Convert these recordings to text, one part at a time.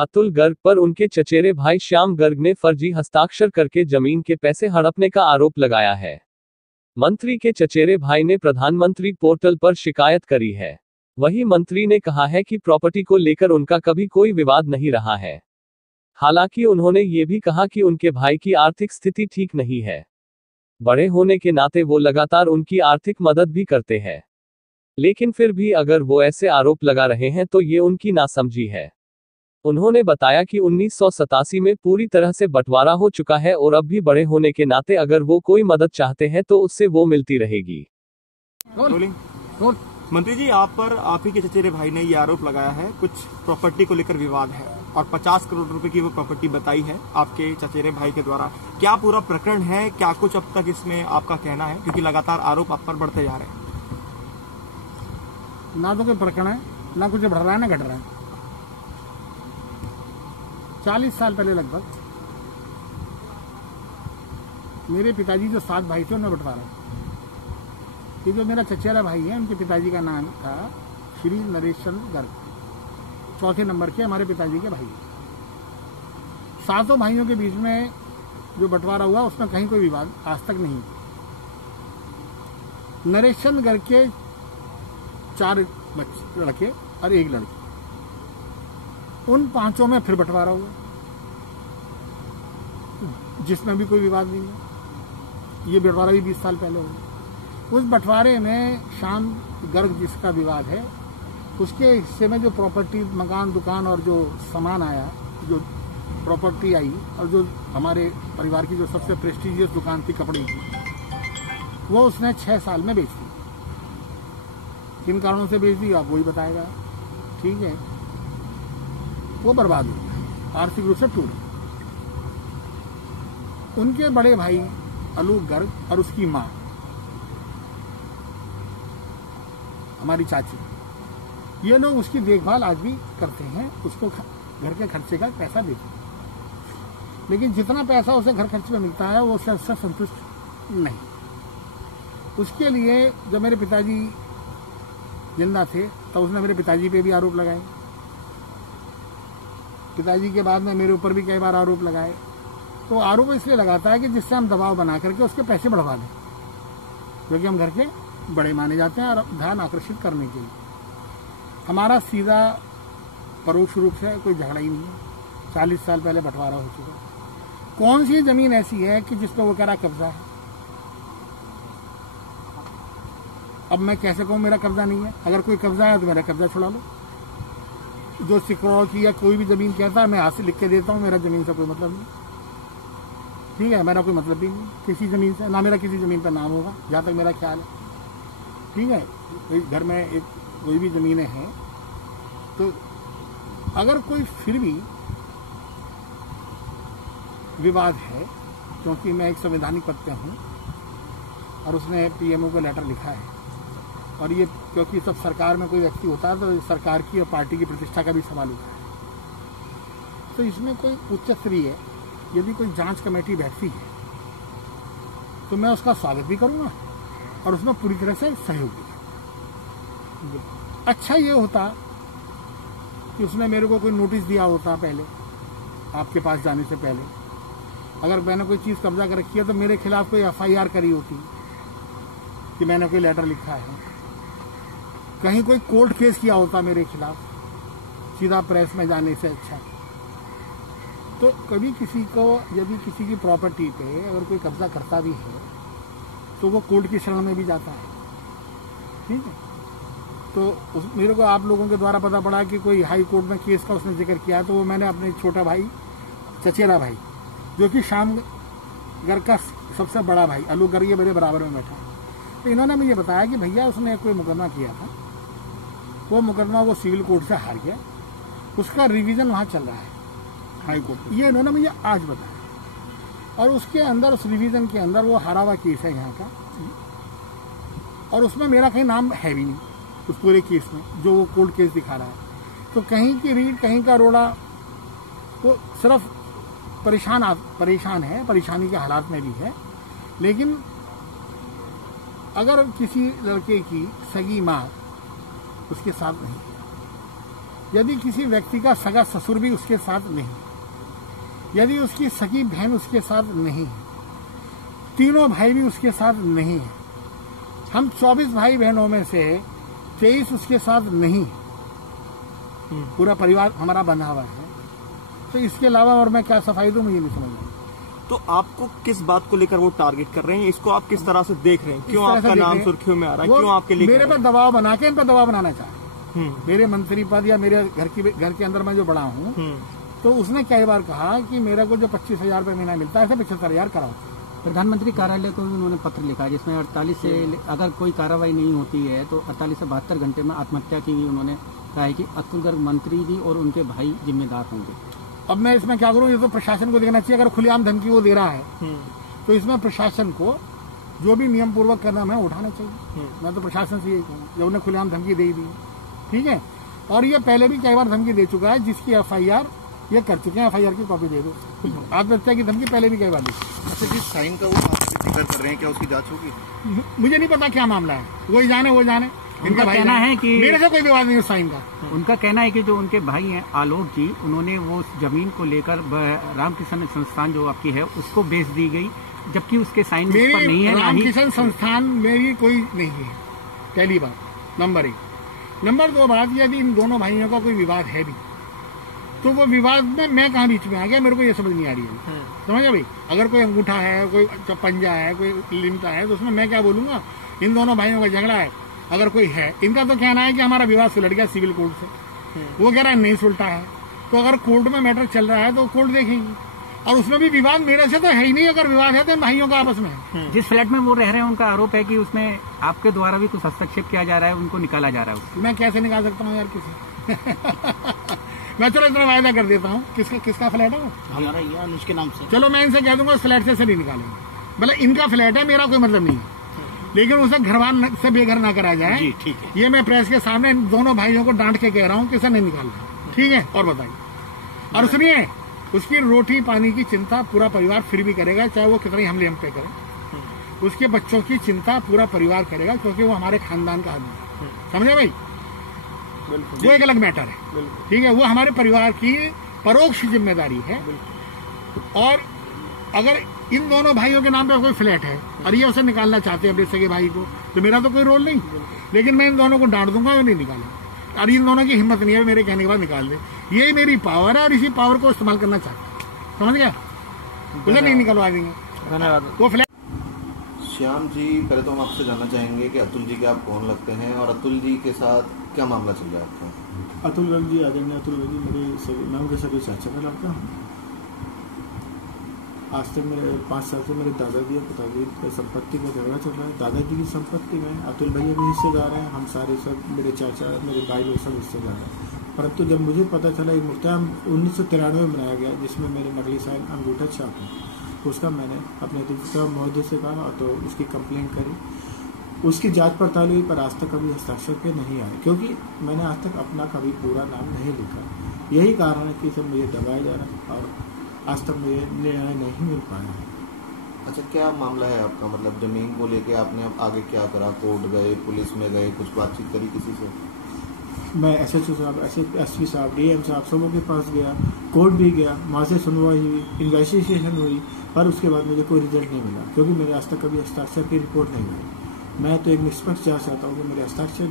अतुल गर्ग पर उनके चचेरे भाई श्याम गर्ग ने फर्जी हस्ताक्षर करके जमीन के पैसे हड़पने का आरोप लगाया है। मंत्री के चचेरे भाई ने प्रधानमंत्री पोर्टल पर शिकायत करी है। वहीं मंत्री ने कहा है कि प्रॉपर्टी को लेकर उनका कभी कोई विवाद नहीं रहा है। हालांकि उन्होंने ये भी कहा कि उनके भाई की आर्थिक स्थिति ठीक नहीं है। बड़े होने के नाते वो लगातार उनकी आर्थिक मदद भी करते हैं, लेकिन फिर भी अगर वो ऐसे आरोप लगा रहे हैं तो ये उनकी नासमझी है। उन्होंने बताया कि 1987 में पूरी तरह से बंटवारा हो चुका है और अब भी बड़े होने के नाते अगर वो कोई मदद चाहते हैं तो उससे वो मिलती रहेगी। मंत्री जी, आप पर आप ही के चचेरे भाई ने ये आरोप लगाया है, कुछ प्रॉपर्टी को लेकर विवाद है और 50 करोड़ रुपए की वो प्रॉपर्टी बताई है आपके चचेरे भाई के द्वारा। क्या पूरा प्रकरण है? क्या कुछ अब तक इसमें आपका कहना है? क्योंकि लगातार आरोप आप पर बढ़ते जा रहे हैं। ना तो कोई प्रकरण है, ना कुछ बढ़ रहा है, ना घट रहा है। 40 साल पहले लगभग मेरे पिताजी जो 7 भाई थे उनमें बंटवारा। ये जो मेरा चचेरा भाई है, उनके पिताजी का नाम था श्री नरेश चंद्र गर्ग, चौथे नंबर के हमारे पिताजी के भाई। 7 भाइयों के बीच में जो बंटवारा हुआ उसमें कहीं कोई विवाद आज तक नहीं। नरेश चंद्र गर्ग के 4 लड़के और 1 लड़की, उन 5 में फिर बंटवारा हुआ जिसमें भी कोई विवाद नहीं है। ये बंटवारा भी 20 साल पहले हुआ। उस बंटवारे में श्याम गर्ग जिसका विवाद है, उसके हिस्से में जो प्रॉपर्टी, मकान, दुकान और जो सामान आया, जो प्रॉपर्टी आई और जो हमारे परिवार की जो सबसे प्रेस्टिजियस दुकान थी कपड़े की, वो उसने 6 साल में बेच दी। किन कारणों से बेच दी आप वही बताएगा। ठीक है, वो बर्बाद हो गया, आर्थिक रूप से टूट। उनके बड़े भाई अलू गर्ग और उसकी मां हमारी चाची, ये लोग उसकी देखभाल आज भी करते हैं, उसको घर के खर्चे का पैसा देते हैं। लेकिन जितना पैसा उसे घर खर्च में मिलता है वो उससे संतुष्ट नहीं। उसके लिए जब मेरे पिताजी जिंदा थे तो उसने मेरे पिताजी पे भी आरोप लगाए। पिताजी के बाद में मेरे ऊपर भी कई बार आरोप लगाए। तो आरोप इसलिए लगाता है कि जिससे हम दबाव बना करके उसके पैसे बढ़वा दें, क्योंकि हम घर के बड़े माने जाते हैं और ध्यान आकर्षित करने के लिए। हमारा सीधा परोक्ष रूप से कोई झगड़ा ही नहीं है। 40 साल पहले बंटवारा हो चुका। कौन सी जमीन ऐसी है कि जिस पर वो कह रहा कब्जा है? अब मैं कैसे कहूं मेरा कब्जा नहीं है? अगर कोई कब्जा है तो मेरा कब्जा छुड़ा लो। जो सिक्योर की या कोई भी जमीन कहता है मैं हाथ से लिख के देता हूं, मेरा जमीन से कोई मतलब नहीं। ठीक है, मेरा कोई मतलब भी नहीं किसी जमीन से, ना मेरा किसी जमीन पर नाम होगा जहां तक मेरा ख्याल है। ठीक है, घर में एक कोई भी जमीनें हैं तो अगर कोई फिर भी विवाद है, क्योंकि मैं एक संवैधानिक पद पे हूं और उसने पीएमओ को लेटर लिखा है, और ये क्योंकि सब सरकार में कोई व्यक्ति होता है तो सरकार की और पार्टी की प्रतिष्ठा का भी सवाल होता है। तो इसमें कोई उच्च स्तरीय यदि कोई जांच कमेटी बैठती है तो मैं उसका स्वागत भी करूंगा और उसमें पूरी तरह से सहयोग भी। अच्छा ये होता कि उसने मेरे को कोई नोटिस दिया होता पहले, आपके पास जाने से पहले। अगर मैंने कोई चीज़ कब्जा कर रखी है तो मेरे खिलाफ कोई एफआईआर करी होती कि मैंने कोई लेटर लिखा है, कहीं कोई कोर्ट केस किया होता मेरे खिलाफ, सीधा प्रेस में जाने से अच्छा। तो कभी किसी को यदि किसी की प्रॉपर्टी पे अगर कोई कब्जा करता भी है तो वो कोर्ट की शरण में भी जाता है। ठीक है, तो मेरे को आप लोगों के द्वारा पता पड़ा कि कोई हाई कोर्ट में केस का उसने जिक्र किया, तो वो मैंने अपने छोटा भाई, चचेरा भाई, जो कि श्याम गर्ग का सबसे बड़ा भाई अलू गर्ग, ये मेरे बराबर में बैठा है, तो इन्होंने मुझे बताया कि भैया उसने कोई मुकदमा किया था, वो मुकदमा वो सिविल कोर्ट से हार गया, उसका रिवीजन वहाँ चल रहा है हाई कोर्ट। ये इन्होंने मुझे आज बताया, और उसके अंदर, उस रिवीजन के अंदर वो हारा हुआ केस है यहाँ का, और उसमें मेरा कहीं नाम है भी नहीं उस पूरे केस में जो वो कोर्ट केस दिखा रहा है। तो कहीं की रीढ़ कहीं का रोड़ा, वो सिर्फ परेशान है, परेशानी के हालात में भी है। लेकिन अगर किसी लड़के की सगी माँ उसके साथ नहीं, यदि किसी व्यक्ति का सगा ससुर भी उसके साथ नहीं, यदि उसकी सगी बहन उसके साथ नहीं है, तीनों भाई भी उसके साथ नहीं है, हम 24 भाई बहनों में से 23 उसके साथ नहीं, पूरा परिवार हमारा बंधा हुआ है, तो इसके अलावा और मैं क्या सफाई दूं, मुझे नहीं समझ में। तो आपको किस बात को लेकर वो टारगेट कर रहे हैं, इसको आप किस तरह से देख रहे हैं, क्यों आपका नाम सुर्खियों में आ रहा है, क्यों आपके लिए मेरे पर दबाव बना के इन पर दबाव बनाना चाहे। मेरे मंत्री पद या मेरे घर के अंदर मैं जो बड़ा हूँ, तो उसने कई बार कहा कि मेरे को जो 25,000 रुपये महीना मिलता है, ऐसे 75,000 कराओ। प्रधानमंत्री कार्यालय को भी उन्होंने पत्र लिखा है, जिसमें 48 से अगर कोई कार्रवाई नहीं होती है तो 48 से 72 घंटे में आत्महत्या की भी उन्होंने कहा है कि अतुल गर्ग मंत्री जी और उनके भाई जिम्मेदार होंगे। अब मैं इसमें क्या करूं, ये तो प्रशासन को देखना चाहिए। अगर खुलेआम धमकी वो दे रहा है तो इसमें प्रशासन को जो भी नियम पूर्वक कदम है उठाना चाहिए। मैं तो प्रशासन से यही कहूँ, जब उन्हें खुलेआम धमकी दे दी, ठीक है, और ये पहले भी कई बार धमकी दे चुका है, जिसकी FIR ये कर चुके हैं, FIR की कॉपी दे दो। आत्महत्या की धमकी पहले भी कई बार दी। अच्छा, जिस साइन का वो जिक्र कर रहे हैं, क्या उसकी जांच होगी? मुझे नहीं पता क्या मामला है, वो जाने। इनका कहना है कि मेरे से कोई विवाद नहीं उस साइन का। उनका कहना है कि जो उनके भाई हैं आलोक जी, उन्होंने वो जमीन को लेकर रामकिशन संस्थान जो आपकी है उसको बेच दी गई, जबकि उसके साइन उस पर नहीं है। रामकिशन संस्थान मेरी कोई नहीं है, पहली बात। नंबर 1। नंबर 2 बात, यदि इन दोनों भाइयों का कोई विवाद है भी, तो वो विवाद में मैं कहाँ बीच में आ गया, मेरे को ये समझ नहीं आ रही है। समझे भाई, अगर कोई अंगूठा है, कोई पंजा है, कोई लिमटा है, तो उसमें मैं क्या बोलूंगा। इन दोनों भाइयों का झगड़ा है, अगर कोई है, इनका तो कहना है कि हमारा विवाद सुलट गया सिविल कोर्ट से, वो कह रहा है नहीं सुलटा है। तो अगर कोर्ट में मैटर चल रहा है तो कोर्ट देखेगी, और उसमें भी विवाद मेरे से तो है ही नहीं। अगर विवाद है तो इन भाइयों का आपस में। जिस फ्लैट में वो रह रहे हैं, उनका आरोप है कि उसमें आपके द्वारा भी कुछ हस्तक्षेप किया जा रहा है, उनको निकाला जा रहा है। मैं कैसे निकाल सकता हूँ यार किसी मैं चलो इतना वायदा कर देता हूँ। किसका फ्लैट है वो? हमारा ये अनुज के नाम से। चलो मैं इनसे कह दूंगा उस फ्लैट से नहीं निकालेंगे, मतलब इनका फ्लैट है, मेरा कोई मतलब नहीं है, लेकिन उसे घरवान से बेघर ना करा जाए। जी, ठीक है। ये मैं प्रेस के सामने इन दोनों भाइयों को डांट के कह रहा हूँ कि इसे नहीं निकालना, ठीक है। और बताइए, और सुनिए, उसकी रोटी पानी की चिंता पूरा परिवार फिर भी करेगा, चाहे वो कितने हमले हम पे करे। उसके बच्चों की चिंता पूरा परिवार करेगा, क्योंकि वो हमारे खानदान का आदमी है। समझे भाई? वो एक अलग मैटर है, ठीक है। वो हमारे परिवार की परोक्ष जिम्मेदारी है। और अगर इन दोनों भाइयों के नाम पे कोई फ्लैट है और ये उसे निकालना चाहते हैं अपने सगे भाई को, तो मेरा तो कोई रोल नहीं, लेकिन मैं इन दोनों को डांट दूंगा, वो नहीं निकालेंगे। और इन दोनों की हिम्मत नहीं है मेरे कहने के बाद निकाल दे। यही मेरी पावर है और इसी पावर को इस्तेमाल करना चाहते हैं। समझ गया? उसे नहीं निकलवा देंगे। धन्यवाद। वो फ्लैट। श्याम जी, पहले तो हम आपसे जानना चाहेंगे कि अतुल जी के आप कौन लगते हैं और अतुल जी के साथ क्या मामला चल रहा है आपका? अतुल गर्ग जी, आदरणीय अतुल गर्ग जी मैं उनके सभी चाचा का लड़का हूँ। आज तक मेरे 5 साल से मेरे दादाजी और पिताजी की संपत्ति का झगड़ा चल रहा है। दादाजी की संपत्ति में अतुल भैया भी हिस्सेदार हैं, हम सारे सब, मेरे चाचा, मेरे भाई लोग सब हिस्सेदार हैं। परंतु जब मुझे पता चला एक मुकदमा 1993 में बनाया गया, जिसमें मेरे नकली साइन अंगूठा छाप है, उसका मैंने अपने अधीक्षक महोदय से कहा तो उसकी कंप्लेंट करी। उसकी जांच पड़ताल हुई, पर आज तक कभी हस्ताक्षर पे नहीं आए, क्योंकि मैंने आज तक अपना कभी पूरा नाम नहीं लिखा। यही कारण है कि सब मुझे दबाया जा रहा है और आज तक मुझे निर्णय नहीं मिल पाया है। अच्छा, क्या मामला है आपका? मतलब जमीन को लेके आपने अब आगे क्या करा? कोर्ट गए, पुलिस में गए, कुछ बातचीत करी किसी से? मैं SHO साहब, SP साहब, DM साहब सबों के पास गया, कोर्ट भी गया, वहाँ से सुनवाई हुई, इन्वेस्टिगेशन हुई, पर उसके बाद मुझे कोई रिजल्ट नहीं मिला, क्योंकि मेरे आज तक कभी हस्ताक्षर की रिपोर्ट नहीं आई। मैं तो एक निष्पक्ष जांच चाहता हूँ कि मेरे हस्ताक्षर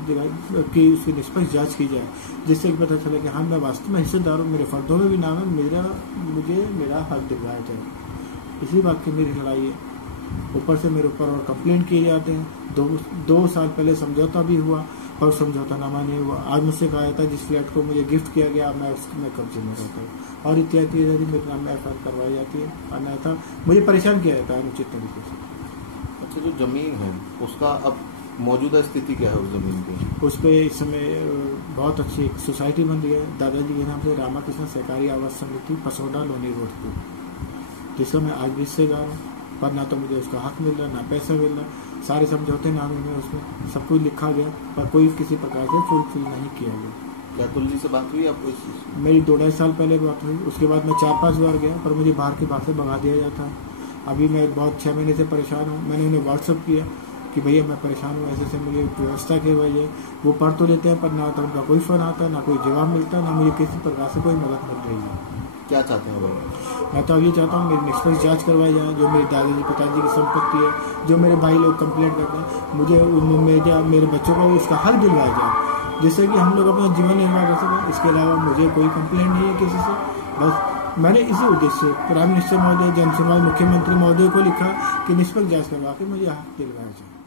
की उसकी निष्पक्ष जांच की जाए, जिससे पता चले कि हाँ मैं वास्तव में हिस्सेदार हूँ, मेरे फर्दों में भी नाम है, मुझे मेरा हक दिलवाया जाए। इसी बात की मेरी लड़ाई है। ऊपर से मेरे ऊपर और कंप्लेंट किए जाते हैं। 2 साल पहले समझौता भी हुआ और समझौतानामा नहीं हुआ। आज मुझसे कहा था जिस फ्लैट को मुझे गिफ्ट किया गया मैं उसमें कब्जे में रहता हूँ, और इत्यादि मेरे नाम में FIR करवाई जाती है। अन्यथा मुझे परेशान किया जाता है अनुचित तरीके से। अच्छा, जो जमीन है उसका अब मौजूदा स्थिति क्या है उस जमीन की? उस पर इस समय बहुत अच्छी एक सोसाइटी बन रही है दादाजी के नाम से, रामाकृष्ण सहकारी आवास समिति, पसौडा, लोनी रोड पर, जिसका मैं आज भी हिस्सेदार हूँ। पर ना तो मुझे उसका हक मिल रहा, ना पैसा मिल रहा। सारे समझौते नाम में उसमें सब कुछ लिखा गया, पर कोई किसी प्रकार से फुलफिल नहीं किया गया। क्या अतुल जी से बात हुई आपको इस चीज? मेरी 2-2.5 साल पहले बात हुई, उसके बाद मैं 4-5 बार गया, पर मुझे बाहर से भगा दिया जाता है। अभी मैं बहुत 6 महीने से परेशान हूँ। मैंने उन्हें व्हाट्सअप किया, कि भैया मैं परेशान हूँ, ऐसे मुझे व्यवस्था करवाई जाए। वो पढ़ तो लेते हैं पर ना तो उनका कोई फ़ोन आता, ना कोई जवाब मिलता, ना मुझे किसी प्रकार से कोई मदद मिल रही है। क्या चाहते हैं लोग? मैं तो अब ये चाहता हूँ मेरी निष्पक्ष जांच करवाई जाए। जो मेरे दादाजी पिताजी की संपत्ति है, जो मेरे भाई लोग कंप्लेंट करते हैं, मुझे मेरे बच्चों को उसका हक दिलवाया जाए, जिससे कि हम लोग अपना जीवन निर्वाह कर सकें। इसके अलावा मुझे कोई कंप्लेंट नहीं है किसी से। बस मैंने इसी उद्देश्य से प्राइम मिनिस्टर महोदय, जन सुनवाई मुख्यमंत्री महोदय को लिखा कि निष्पक्ष जांच करवा के मुझे हक दिलवाया जाए।